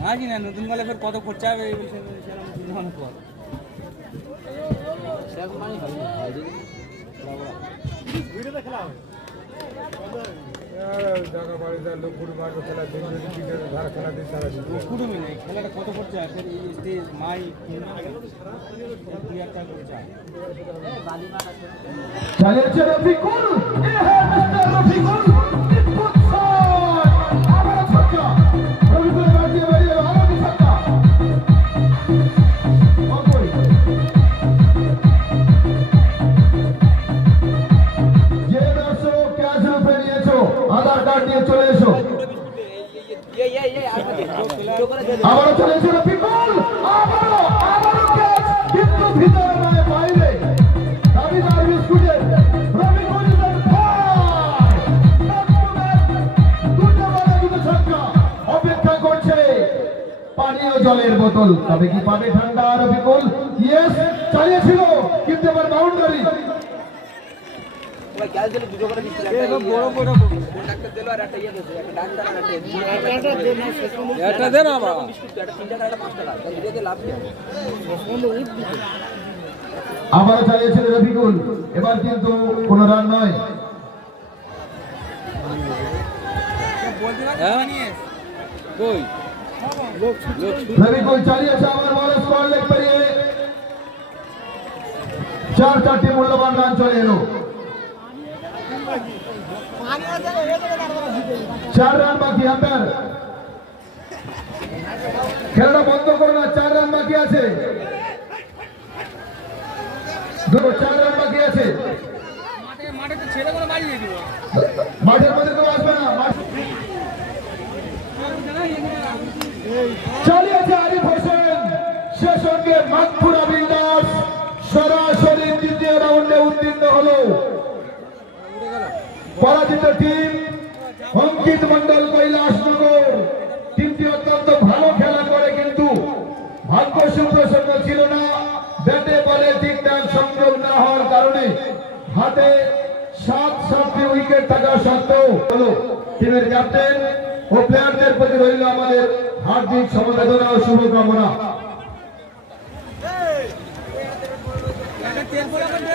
হ্যাঁ কি না নতুন বলে ফের কত খরচা হবে এই বিষয়ে সেরকম চিন্তা ভাবনা কর। জায়গা বাড়িতে কার্ড নিয়ে চলে এসো। আবারও অপেক্ষা করছে পানীয় জলের বোতল। তবে কি পাবে ঠান্ডা রফিকুল? ইয়েস চালিয়েছিল, কিন্তু এবার বাউন্ডারি একটা দে না বাবা আবারও চালিয়েছিল রফিকুল এবার কিন্তু কোনো রান নয়। হ্যাঁ? রবিকুল চালিয়েছে আবার বল স্কোর লেগ পেরিয়ে। চার চারটি মূল্যবান রান চলে এলো। চার রান বাকি আম্পায়ার খেলাটা বন্ধ করো না চার রান বাকি আছে। দুটো চার রান বাকি আছে। মাঠের মধ্যে কেউ আসবে না চালিয়েছে আরিফ হোসেন। সে সঙ্গে মাতপুরা বিন্দাস পরাজিত টিম অঙ্কিত মন্ডল কৈলাসনগর। টিমটি অত্যন্ত ভালো খেলা করে কিন্তু ভাগ্য সুপ্রসন্ন ছিল না। ব্যাটে বলে ঠিকঠাক সংযোগ না হওয়ার কারণে হাতে সাত সাতটি উইকেট থাকা সত্ত্বেও হলো টিমের ক্যাপ্টেন ও প্লেয়ারদের প্রতি রইল আমাদের হার্দিক সমবেদনা ও শুভকামনা। পোড়া করে